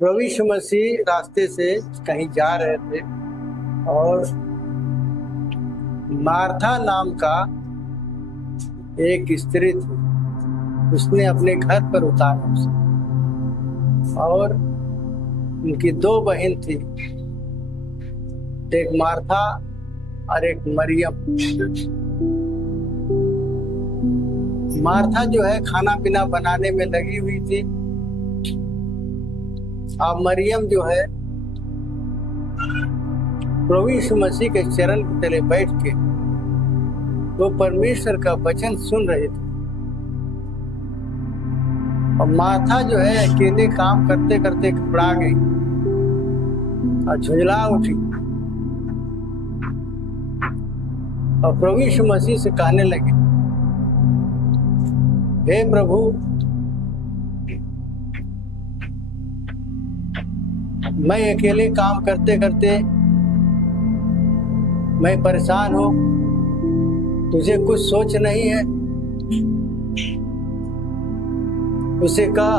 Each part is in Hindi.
प्रभु यीशु मसीह रास्ते से कहीं जा रहे थे और मार्था नाम का एक स्त्री थी। उसने अपने घर पर उतारा उसे और उनकी दो बहन थी, एक मार्था और एक मरियम। मार्था जो है खाना पीना बनाने में लगी हुई थी। अब मरियम जो है प्रभु यीशु मसीह के चरण के तले बैठ के वो परमेश्वर का वचन सुन रहे थे। और मार्था जो है अकेले काम करते करते घबरा गई और झुंझला उठी और प्रभु यीशु मसीह से कहने लगे, हे प्रभु, मैं अकेले काम करते करते मैं परेशान हूं, तुझे कुछ सोच नहीं है? उसे कहा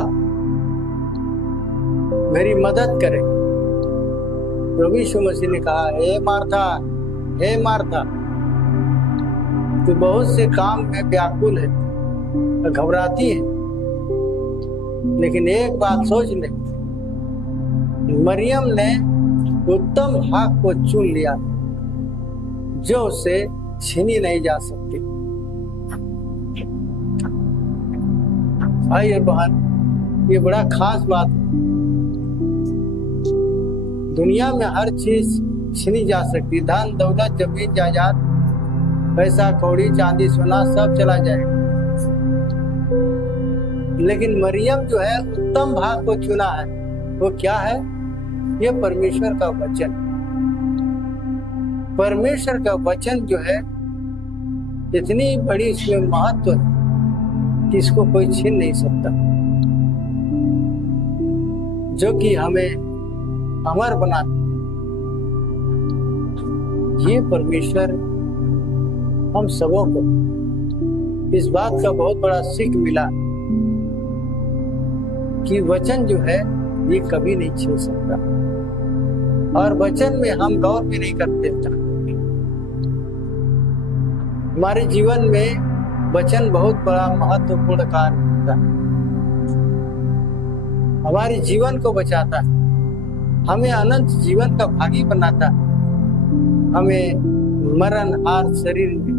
मेरी मदद करे। प्रभु यीशु मसीह ने कहा, हे मार्था, हे मार्था, तू बहुत से काम में व्याकुल है, घबराती है, लेकिन एक बात सोच ले, मरियम ने उत्तम भाग को चुन लिया जो उससे छीनी नहीं जा सकती। भाई और बहन, ये बड़ा खास बात है। दुनिया में हर चीज छीनी जा सकती, धन दौलत जमीन जायदाद पैसा कौड़ी चांदी सोना सब चला जाएगा, लेकिन मरियम जो है उत्तम भाग को चुना है। वो क्या है? ये परमेश्वर का वचन। परमेश्वर का वचन जो है इतनी बड़ी इसमें महत्व है कि इसको कोई छीन नहीं सकता, जो कि हमें अमर बनाता। ये परमेश्वर हम सबों को इस बात का बहुत बड़ा सीख मिला कि वचन जो है ये कभी नहीं छीन सकता, और वचन में हम गौर भी नहीं करते। हमारे जीवन में वचन बहुत बड़ा महत्वपूर्ण कार्य होता है, हमारे जीवन को बचाता है, हमें अनंत जीवन का भागी बनाता है, हमें मरण हार शरीर में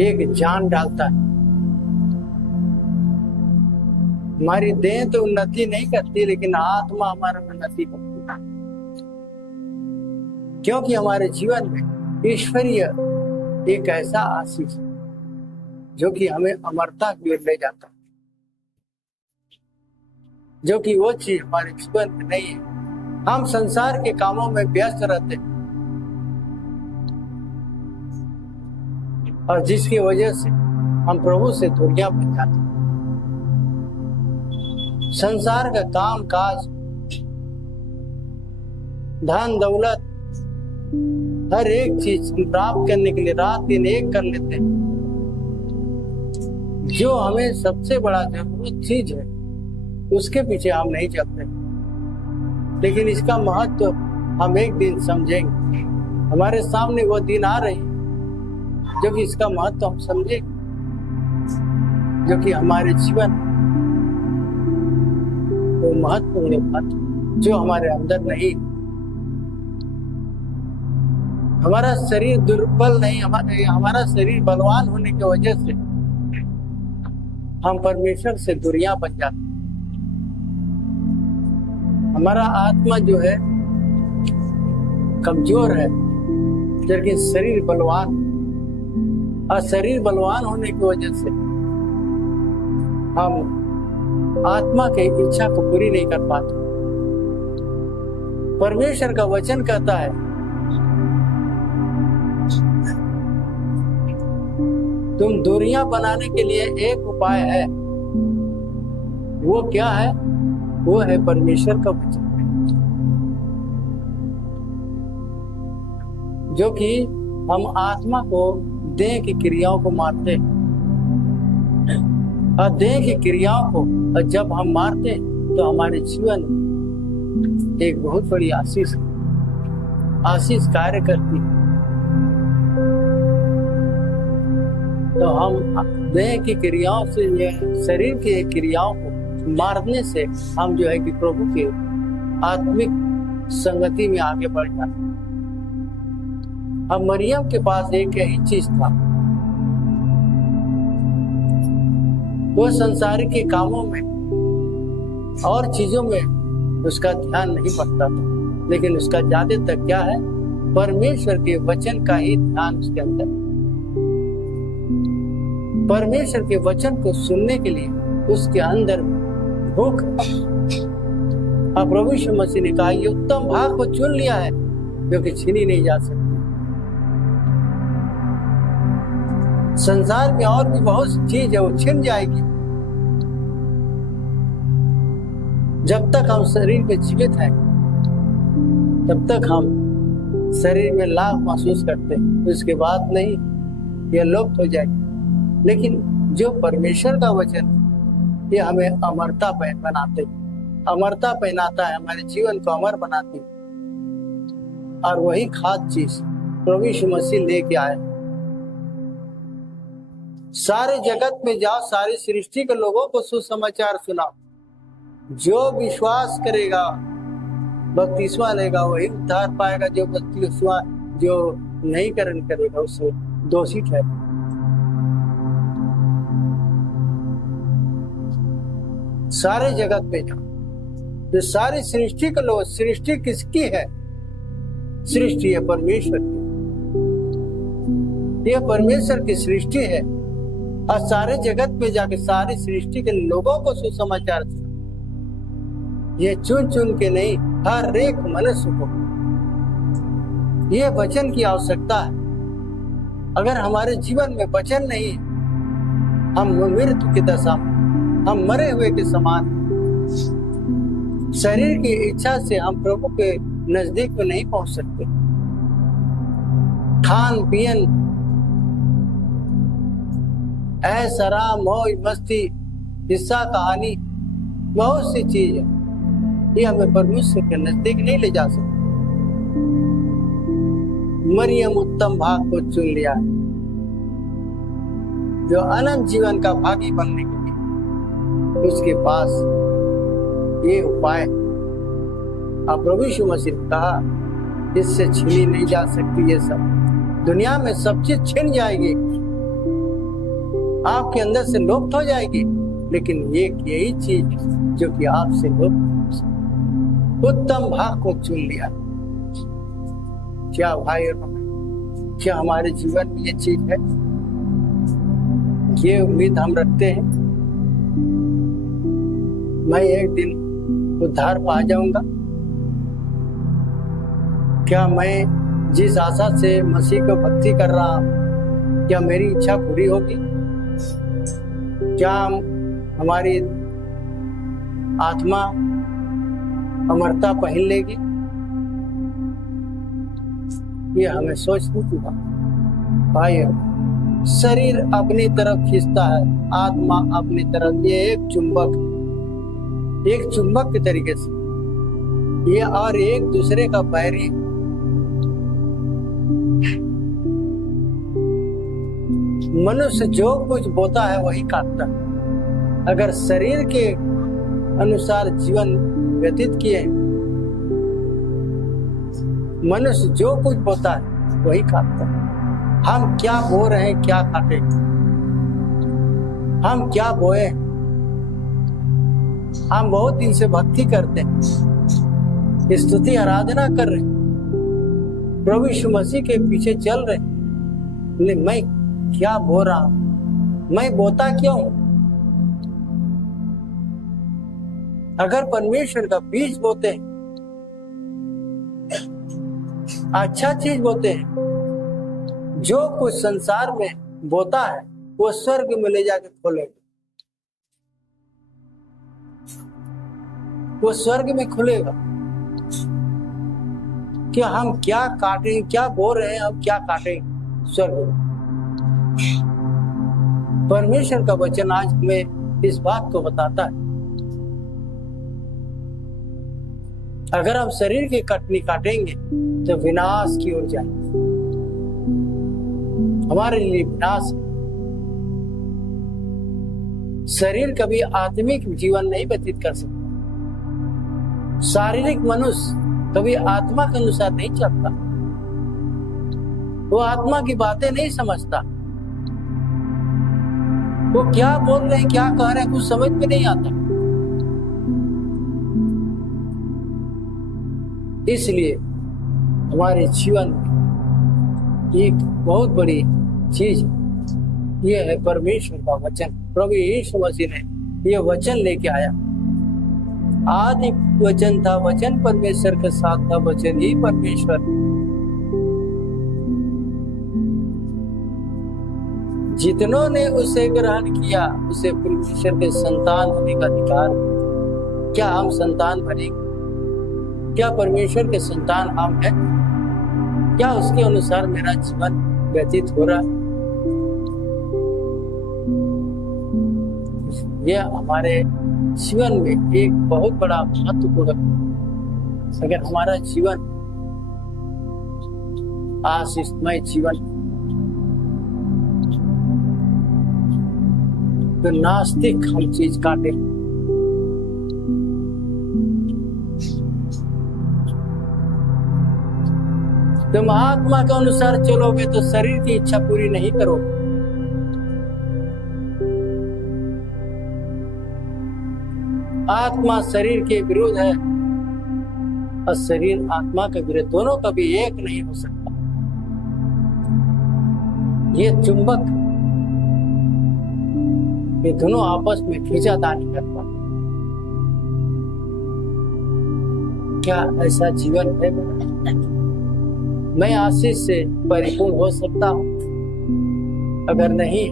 एक जान डालता है। हमारी देह तो उन्नति नहीं करती, लेकिन आत्मा हमारा उन्नति करती है, क्योंकि हमारे जीवन में ईश्वरीय एक ऐसा आशीष जो कि हमें अमरता की ओर ले जाता है, जो कि वो चीज हमारे जीवन में नहीं है। हम संसार के कामों में व्यस्त रहते हैं और जिसकी वजह से हम प्रभु से दूरियां बन जाते हैं। संसार का काम काज, धन दौलत, हर एक चीज प्राप्त करने के लिए रात दिन एक कर लेते हैं। जो हमें सबसे बड़ा जरूरत चीज है उसके पीछे हम नहीं चलते, लेकिन इसका महत्व हम एक दिन समझेंगे। हमारे सामने वो दिन आ रही जो कि इसका महत्व हम समझेंगे, जो कि हमारे जीवन वो महत्वपूर्ण बात जो हमारे अंदर नहीं। हमारा शरीर दुर्बल नहीं, हमारा शरीर बलवान होने की वजह से हम परमेश्वर से दूरियां बन जाते। हमारा आत्मा जो है कमजोर है, लेकिन शरीर बलवान, और शरीर बलवान होने की वजह से हम आत्मा की इच्छा को पूरी नहीं कर पाते। परमेश्वर का वचन कहता है, तुम दूरियां बनाने के लिए एक उपाय है। वो क्या है? वो है परमेश्वर का वचन, जो कि हम आत्मा को देह की क्रियाओं को मारते हैं, और देह की क्रियाओं को जब हम मारते हैं तो हमारे जीवन एक बहुत बड़ी आशीष कार्य करती है। तो हम देह की क्रियाओं से, शरीर की क्रियाओं को मारने से हम जो है कि प्रभु के आत्मिक संगति में आगे बढ़ जाते। अब मरियम के पास एक यही चीज था, वो संसारिक के कामों में और चीजों में उसका ध्यान नहीं पड़ता था, लेकिन उसका ज्यादातर क्या है, परमेश्वर के वचन का ही ध्यान उसके अंदर। परमेश्वर के वचन को सुनने के लिए उसके अंदर भूख। अब प्रभु यीशु मसीह ने कहा, ये उत्तम भाग को चुन लिया है जो कि छीनी नहीं जा सकती। संसार में और भी बहुत सी चीज है, वो छिन जाएगी। जब तक हम शरीर में जीवित हैं, तब तक हम शरीर में लाभ महसूस करते हैं, उसके बाद नहीं, यह लुप्त हो जाएगी। लेकिन जो परमेश्वर का वचन, ये हमें अमरता बनाते, अमरता पहनाता है, हमारे जीवन को अमर बनाती। और वही खास चीज प्रभु यीशु मसीह लेके आए। सारे जगत में जाओ, सारी सृष्टि के लोगों को सुसमाचार सुनाओ। जो विश्वास करेगा, बपतिस्मा लेगा, वही उद्धार पाएगा। जो बपतिस्मा जो नहीं करेगा उसे दोषी ठहरेगा। सारे जगत में जाओ, जो सारी सृष्टि के लोग, सृष्टि किसकी है? सृष्टि है परमेश्वर की, यह परमेश्वर की सृष्टि है। और सारे जगत में जाके सारी सृष्टि के लोगों को सुसमाचार सुना। ये चुन चुन के नहीं, हर एक मनुष्य को यह वचन की आवश्यकता है। अगर हमारे जीवन में वचन नहीं, हम मृत्यु की दशा, हम मरे हुए के समान। शरीर की इच्छा से हम प्रभु के नजदीक में नहीं पहुंच सकते। खान पियन, ऐश आराम, मौज मस्ती, हिस्सा कहानी, बहुत सी चीज है, ये हमें परमेश्वर के नजदीक नहीं ले जा सकते। मरियम उत्तम भाग को चुन लिया है, जो अनंत जीवन का भागी बनने के लिए उसके पास ये उपाय। अब प्रभु यीशु मसीह ने कहा, इससे छीनी नहीं जा सकती। ये सब दुनिया में सब चीज छिन जाएगी, आपके अंदर से लुप्त हो जाएगी, लेकिन यही चीज जो कि आपसे लुप्त, उत्तम भाग को चुन लिया। क्या भाई और बहन, क्या हमारे जीवन में ये चीज है? ये उम्मीद हम रखते हैं, मैं एक दिन उद्धार पा जाऊंगा। क्या मैं जिस आशा से मसीह को भक्ति कर रहा हूं, क्या मेरी इच्छा पूरी होगी? क्या हमारी आत्मा अमरता पहन लेगी? ये हमें सोचने की बात। भाई, शरीर अपनी तरफ खींचता है, आत्मा अपनी तरफ। ये एक चुंबक के तरीके से, ये और एक दूसरे का बैरी। मनुष्य जो कुछ बोता है वही काटता है। अगर शरीर के अनुसार जीवन व्यतीत किए, मनुष्य जो कुछ बोता है वही काटता है। हम क्या बो रहे हैं, क्या काटेंगे? हम क्या बोए? हम बहुत दिन से भक्ति करते हैं, स्तुति आराधना कर रहे हैं, प्रभु यीशु मसीह के पीछे चल रहे हैं, लेकिन मैं क्या बो रहा हूं? मैं बोता क्यों? अगर परमेश्वर का बीज बोते हैं, अच्छा चीज बोते हैं, जो कुछ संसार में बोता है वो स्वर्ग में ले जाके खोलेगा, वो स्वर्ग में खुलेगा। कि हम क्या काटें, क्या बो रहे हैं, हम क्या काटें स्वर्ग में। परमेश्वर का वचन आज हमें इस बात को बताता है अगर हम शरीर की कटनी काटेंगे तो विनाश की ओर जाएंगे, हमारे लिए विनाश। शरीर कभी आत्मिक जीवन नहीं व्यतीत कर सकता। शारीरिक मनुष्य कभी आत्मा के अनुसार नहीं चलता, वो आत्मा की बातें नहीं समझता। वो क्या बोल रहे हैं, क्या कह रहे हैं, कुछ समझ में नहीं आता। इसलिए हमारे जीवन में एक बहुत बड़ी चीज ये है परमेश्वर का वचन। प्रभु यीशु मसीह ने ये वचन लेके आया। आदि वचन था, वचन परमेश्वर के साथ था, वचन ही परमेश्वर। जितनों ने उसे ग्रहण किया उसे परमेश्वर के संतान होने का अधिकार। क्या हम संतान बनेंगे? क्या परमेश्वर के संतान हम हैं? क्या उसके अनुसार मेरा जीवन व्यतीत हो रहा है? यह हमारे जीवन में एक बहुत बड़ा महत्वपूर्ण। अगर हमारा जीवन आशीषमय जीवन तो नास्तिक हम चीज काटे। तुम आत्मा के अनुसार चलोगे तो शरीर की इच्छा पूरी नहीं करोगे। आत्मा शरीर के विरुद्ध है और शरीर आत्मा के विरुद्ध, दोनों कभी एक नहीं हो सकता। ये चुंबक, ये दोनों आपस में खींचातानी कर पाते। क्या ऐसा जीवन है मेरा? मैं आशीष से परिपूर्ण हो सकता हूं? अगर नहीं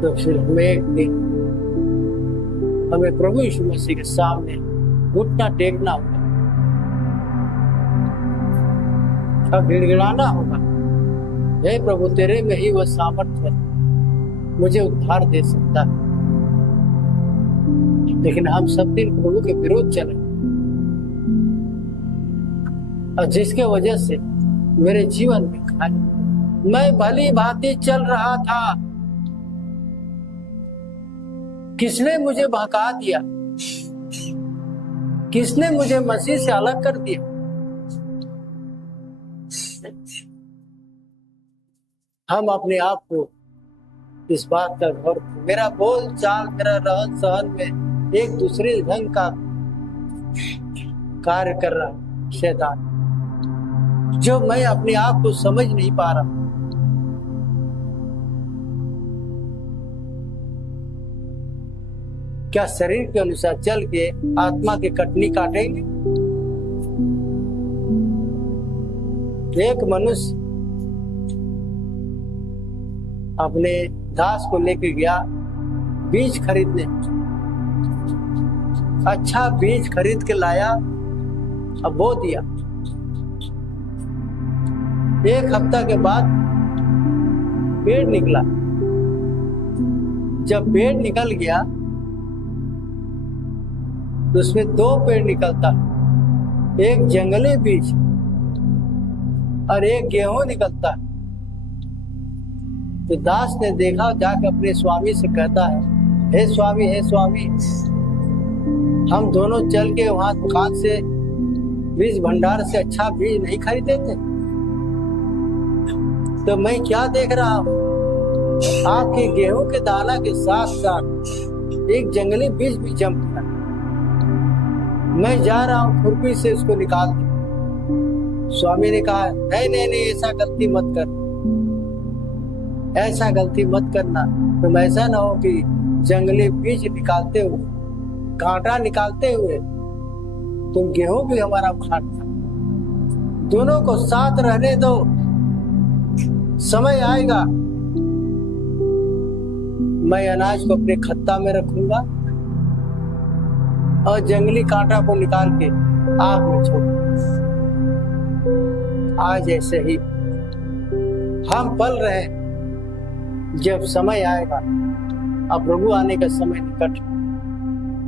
तो फिर हमें एक दिन हमें प्रभु यीशु मसीह के सामने घुटना टेकना होगा और गिड़गिड़ाना होगा, हे प्रभु तेरे में ही वह सामर्थ्य है, मुझे उद्धार दे सकता है। लेकिन हम सब दिन प्रभु के विरोध चले और जिसके वजह से मेरे जीवन में खाली, मैं भली भांति चल रहा था, किसने मुझे बहका दिया? किसने मुझे मसीह से अलग कर दिया? हम अपने आप को इस बात का गौर, मेरा बोल चाल, मेरा रहन सहन में एक दूसरे ढंग का कार्य कर रहा शैतान, जो मैं अपने आप को समझ नहीं पा रहा। क्या शरीर के अनुसार चल के आत्मा की कटनी काटेंगे? एक मनुष्य अपने दास को लेकर गया बीज खरीदने। अच्छा बीज खरीद के लाया, अब बो दिया। एक हफ्ता के बाद पेड़ निकला। जब पेड़ निकल गया तो उसमें दो पेड़ निकलता, एक जंगली बीज और एक गेहूं निकलता। तो दास ने देखा, जाकर अपने स्वामी से कहता है, हे स्वामी, हे स्वामी, हम दोनों चल के वहां दुकान से बीज भंडार से अच्छा बीज नहीं खरीदे थे? तो मैं क्या देख रहा हूं, आपके गेहूं के दाना के साथ साथ एक जंगली बीज भी जम गया। मैं जा रहा हूं खुरपी से उसको निकाल दे। स्वामी ने कहा, नहीं नहीं नहीं, ऐसा गलती मत कर, ऐसा गलती मत करना। तुम ऐसा ना हो कि जंगली बीज निकालते हुए, कांटा निकालते हुए तुम गेहूं भी हमारा खाना। दोनों को साथ रहने दो, समय आएगा मैं अनाज को अपने खत्ता में रखूंगा और जंगली कांटा को निकाल के आग में छोड़। आज ऐसे ही हम पल रहे हैं, जब समय आएगा, अब प्रभु आने का समय निकट,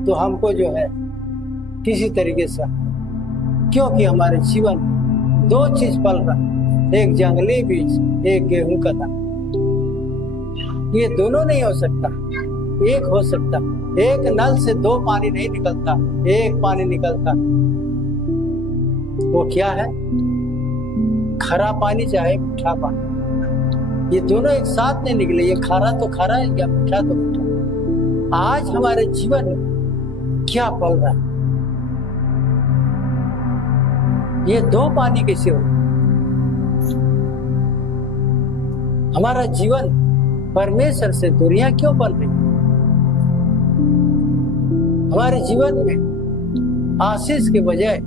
तो हमको जो है किसी तरीके से, क्योंकि हमारे जीवन दो चीज पल रहा, एक जंगली बीज, एक गेहूं का दाना। ये दोनों नहीं हो सकता, एक हो सकता। एक नल से दो पानी नहीं निकलता, एक पानी निकलता। वो क्या है? खरा पानी चाहे मीठा पानी, ये दोनों एक साथ नहीं निकले। ये खारा तो खारा है या मीठा तो मीठा। आज हमारे जीवन में क्या पल रहा है? ये दो पानी कैसे हो? हमारा जीवन परमेश्वर से दूरियां क्यों बन रही? हमारे जीवन में आशीष के बजाय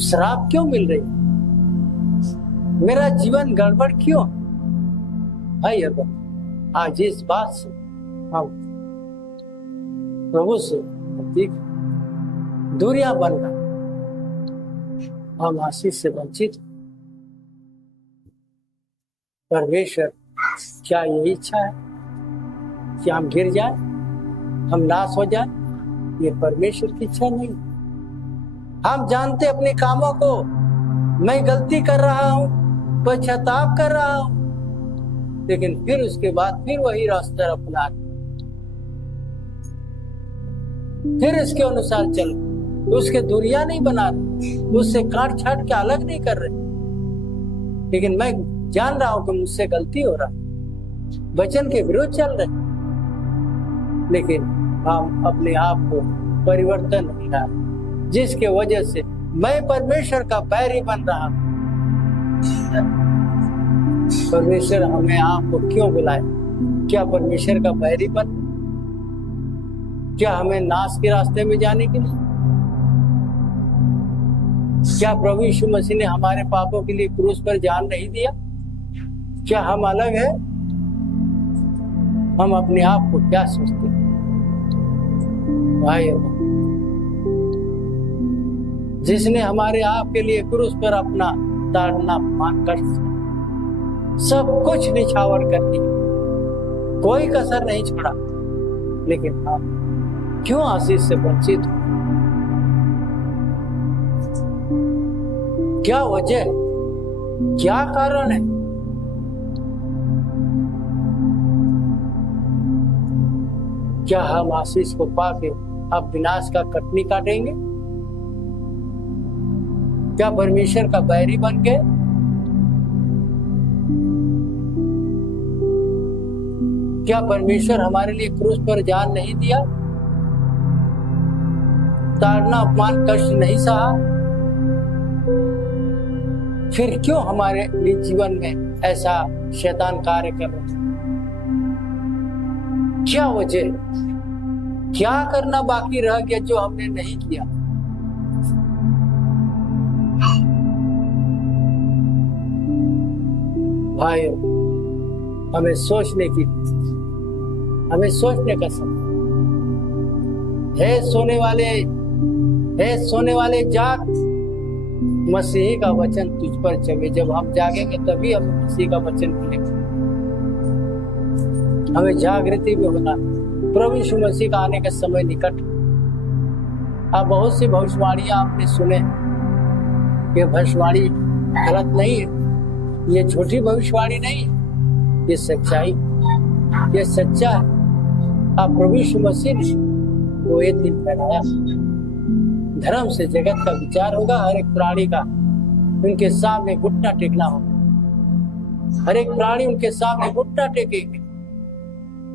श्राप क्यों मिल रही? मेरा जीवन गड़बड़ क्यों? भाई अब आज इस बात से हम प्रभु से दूरियां बन रहे, हम आशीष से वंचित। परमेश्वर क्या यही इच्छा है कि हम गिर जाए, हम नाश हो जाए? ये परमेश्वर की इच्छा नहीं। हम जानते अपने कामों को, मैं गलती कर रहा हूं, पश्चाताप कर रहा हूं, लेकिन फिर उसके बाद फिर वही रास्ता अपना, फिर इसके अनुसार चल, उसके दूरियां नहीं बना रहे, उससे काट छाट के अलग नहीं कर रहे। लेकिन मैं जान रहा हूं कि मुझसे गलती हो रहा, वचन के विरुद्ध चल रहे, लेकिन हम अपने आप को परिवर्तन नहीं ला, जिसके वजह से मैं परमेश्वर का बैरी बन रहा। परमेश्वर हमें आपको क्यों बुलाए? क्या परमेश्वर का बैरी बन? क्या हमें नाश के रास्ते में जाने के लिए? क्या प्रभु यीशु मसीह ने हमारे पापों के लिए क्रूस पर जान नहीं दिया? क्या हम अलग है? हम अपने आप को क्या सोचते हैं? भाई, जिसने हमारे आप के लिए क्रूस पर अपना ताड़ना मान कर सब कुछ निछावर कर दिया, कोई कसर नहीं छोड़ा, लेकिन आप क्यों आशीष से वंचित हो? क्या वजह, क्या कारण है? क्या हम आशीष को पाके अब विनाश का कटनी काटेंगे? क्या परमेश्वर का बैरी बन गए? क्या परमेश्वर हमारे लिए क्रूस पर जान नहीं दिया? ताड़ना, अपमान, कष्ट नहीं सहा? फिर क्यों हमारे जीवन में ऐसा शैतान कार्य कर रहा है? क्या वजह, क्या करना बाकी रह गया जो हमने नहीं किया? भाई, हमें सोचने का समय है। सोने वाले जाग, मसीही का वचन तुझ पर जगे। जब हम जागेंगे तभी हम मसीह का वचन मिलेगा। हमें जागृति भी होना, प्रभु यीशु मसीह का आने का समय निकट। अब बहुत सी भविष्यवाणियां आपने सुने, ये भविष्यवाणी गलत नहीं है, ये झूठी भविष्यवाणी नहीं है, ये सच्चाई, ये सच्चा है। अब प्रभु यीशु मसीह ने वो एक दिन फैलाया, धर्म से जगत का विचार होगा, हर एक प्राणी का उनके सामने घुटना टेकना होगा। हर एक प्राणी उनके सामने घुटना टेकेंगे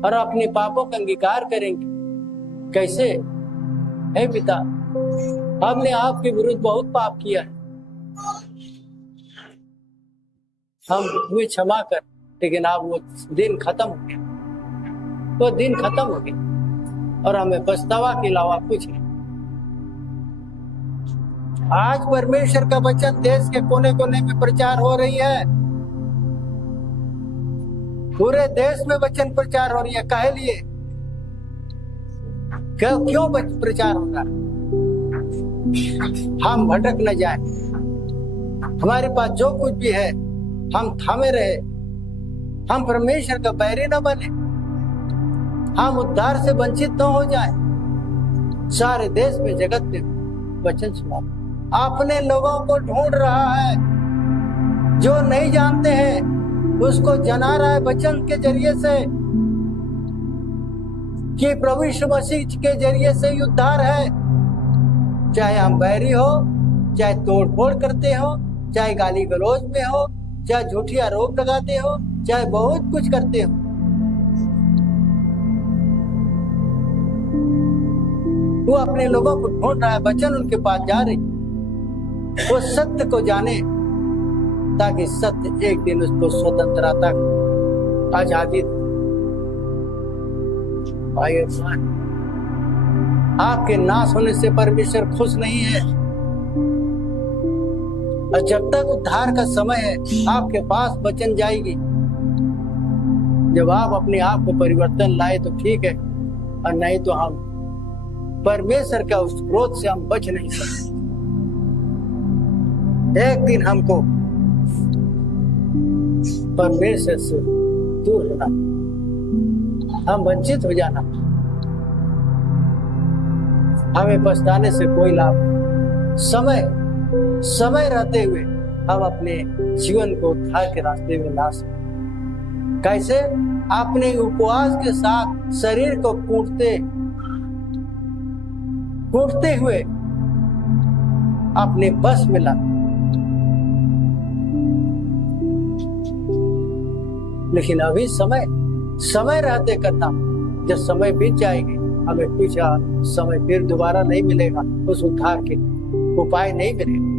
और अपने पापों का अंगीकार करेंगे। कैसे? हे पिता, हमने आपके विरुद्ध बहुत पाप किया है, हम हुए क्षमा कर। लेकिन अब वो दिन खत्म हो गया, वो दिन खत्म हो गया और हमें पछतावा के अलावा कुछ नहीं। आज परमेश्वर का वचन देश के कोने कोने में प्रचार हो रही है, पूरे देश में वचन प्रचार हो रही है। काहे लिए? क्यों प्रचार हो रहा है? हम भटक न जाए, हमारे पास जो कुछ भी है हम थामे रहे, हम परमेश्वर का बैरी न बने, हम उद्धार से वंचित न हो जाए। सारे देश में जगत में वचन सुना, अपने लोगों को ढूंढ रहा है, जो नहीं जानते हैं उसको जना रहा है वचन के जरिए से कि प्रभु यीशु मसीह के जरिए से ही उद्धार है। चाहे हम बैरी हो, चाहे तोड़ फोड़ करते हो, चाहे गाली गलौज में हो, चाहे झूठी आरोप लगाते हो, चाहे बहुत कुछ करते हो, वो अपने लोगों को ढूंढ रहा है, वचन उनके पास जा रही, वो सत्य को जाने ताकि सत्य एक दिन उसको स्वतंत्रता आजादी पाए। आपके नाश होने से परमेश्वर खुश नहीं है, और जब तक उद्धार का समय है आपके पास वचन जाएगी। जब आप अपने आप को परिवर्तन लाए तो ठीक है, और नहीं तो हम परमेश्वर का उस क्रोध से हम बच नहीं सकते। एक दिन हमको परमेश्वर से दूर होना, हम वंचित हो जाना, हमें पछताने से कोई लाभ नहीं। समय रहते हुए हम अपने जीवन को उद्धार के रास्ते में ला सकते। कैसे? अपने उपवास के साथ शरीर को कूटते हुए अपने बस में ला। लेकिन अभी समय रहते करना, जब समय बीत जाएगी हमें कुछ समय फिर दोबारा नहीं मिलेगा, उस उद्धार के उपाय नहीं मिलेगा।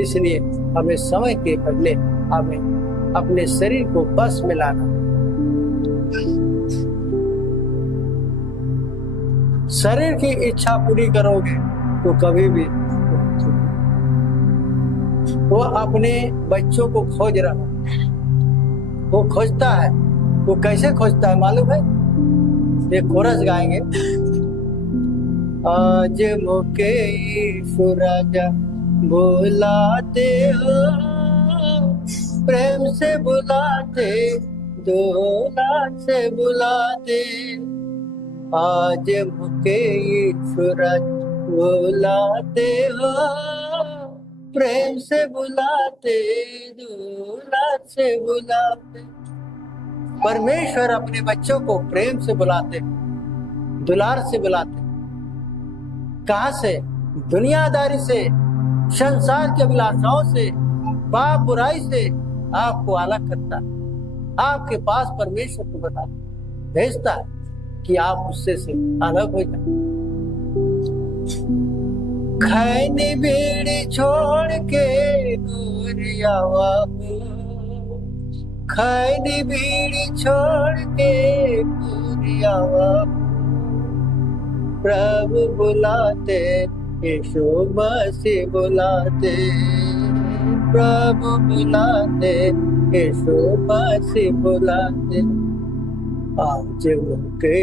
इसलिए हमें समय के पहले हमें अपने शरीर को बस में लाना। शरीर की इच्छा पूरी करोगे तो कभी भी वो अपने बच्चों को खोज रहा, वो खोजता है। वो कैसे खोजता है मालूम है? एक कोरस गाएंगे, आज मुके राजा बुलाते हो, प्रेम से बुलाते, दोला से बुलाते, आज मुके सूरज बुलाते हो, प्रेम से बुलाते, दोला से बुलाते। परमेश्वर अपने बच्चों को प्रेम से बुलाते, दुलार से बुलाते। कहां से? दुनियादारी से, संसार के अभिलाषाओं से, पाप बुराई से आपको अलग करता है। आपके पास परमेश्वर को बता भेजता है कि आप उससे से अलग हो जाए। खैनी बीड़ी छोड़ के गोरिया बाबू, खैनी बीड़ी छोड़ के गोरिया बाबू, प्रभु बुलाते, यीशु मसीह बुलाते, प्रभु बुलाते, यीशु मसीह बुलाते, आज मुके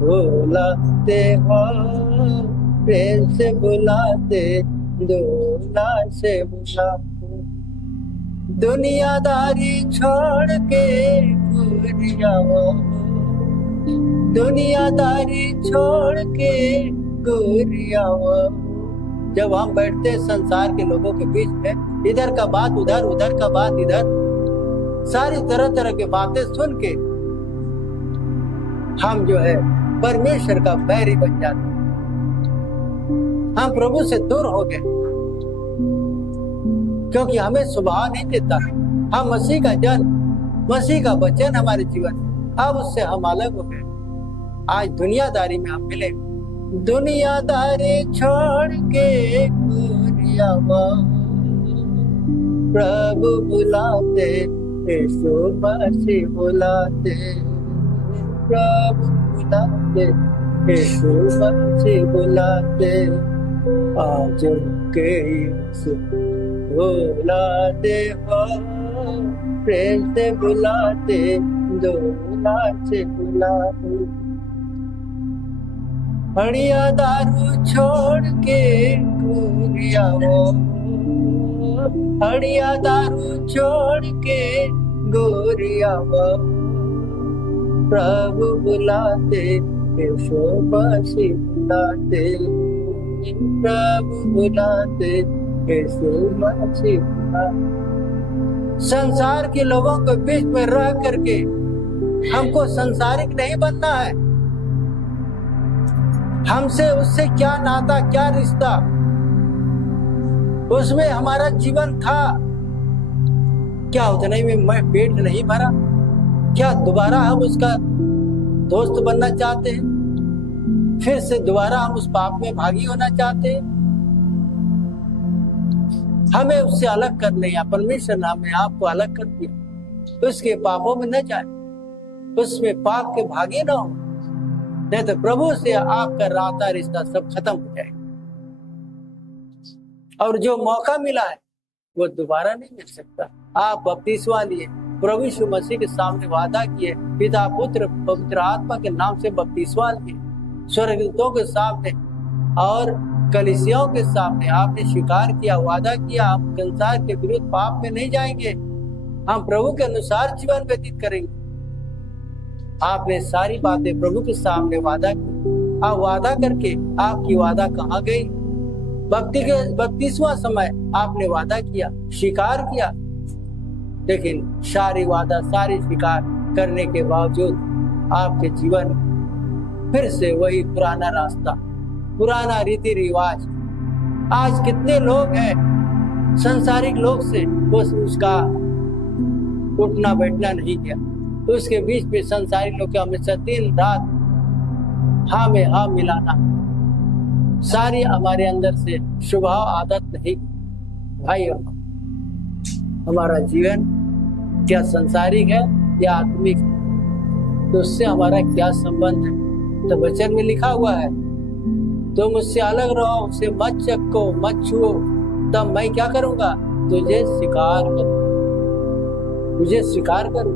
बुलाते हो, प्रेम से बुलाते, दोला से बुलाते। दुनियादारी छोड़ के गोरिया बाबू, दुनियादारी छोड़ के गोरिया बाबू। जब हम बैठते संसार के लोगों के बीच में, इधर का बात उधर, उधर का बात इधर, सारी तरह तरह की बातें सुन के हम जो है परमेश्वर का बैरी बन जाते, हम प्रभु से दूर हो गए, क्योंकि हमें स्वभाव नहीं देता। हम मसीह का जन्म, मसीह का वचन हमारे जीवन, अब उससे हम अलग हो गए। आज दुनियादारी में हम मिले, दुनियादारी छोड़ के गोरिया बाबू, प्रभु बुलाते, यीशु मसीह बुलाते, प्रभु बुलाते, यीशु मसीह बुलाते, आज के यीशु बुलाते हो, प्रेम से बुलाते, दोला से बुलाते। हड़िया दारू छोड़ के गोरिया बाबू, हड़िया दारू छोड़ के गोरिया बाबू, प्रभु बुलाते, केशव बासी बुलाते, प्रभु बुलाते, केशव बासी बुलाते। संसार के लोगों के बीच में रह करके हमको संसारिक नहीं बनना है। हमसे उससे क्या नाता, क्या रिश्ता, उसमें हमारा जीवन था क्या, उतने में मैं पेट नहीं भरा क्या? दोबारा हम उसका दोस्त बनना चाहते हैं? फिर से दोबारा हम उस पाप में भागी होना चाहते हैं? हमें उससे अलग कर लिया, परमेश्वर ने हमें आपको अलग कर दिया। उसके पापों में न जाए, उसमें पाप के भागी ना हो, नहीं तो प्रभु से आपका नाता रिश्ता सब खत्म हो जाएगा। और जो मौका मिला है वो दोबारा नहीं मिल सकता। आप बपतिस्मा लिए, प्रभु यीशु मसीह के सामने वादा किए, पिता पुत्र पवित्र आत्मा के नाम से बपतिस्मा लिए, स्वर्गदूतों के सामने और कलीसियाओं के सामने आपने स्वीकार किया, वादा किया, हम संसार के विरुद्ध पाप में नहीं जाएंगे, हम प्रभु के अनुसार जीवन व्यतीत करेंगे। आपने सारी बातें प्रभु के सामने वादा की। आप वादा करके आपकी वादा कहाँ गई? बपतिस्मा समय आपने वादा किया, स्वीकार किया, लेकिन सारी वादा, सारी स्वीकार करने के बावजूद आपके जीवन फिर से वही पुराना रास्ता, पुराना रीति रिवाज। आज कितने लोग हैं संसारिक लोग से वो उसका उठना बैठना नहीं किया, तो उसके बीच में संसारिक लोग के हमेशा दिन रात हाँ में हाँ मिलाना, सारी हमारे अंदर से स्वभाव आदत नहीं। भाई हमारा जीवन क्या संसारिक है या आत्मिक, तो उससे हमारा क्या संबंध है? तो वचन में लिखा हुआ है, तुम मुझसे अलग रहो, उसे मत चखो, मत छुओ, तब मैं क्या करूंगा? तुझे स्वीकार करूं, तुझे स्वीकार करूं।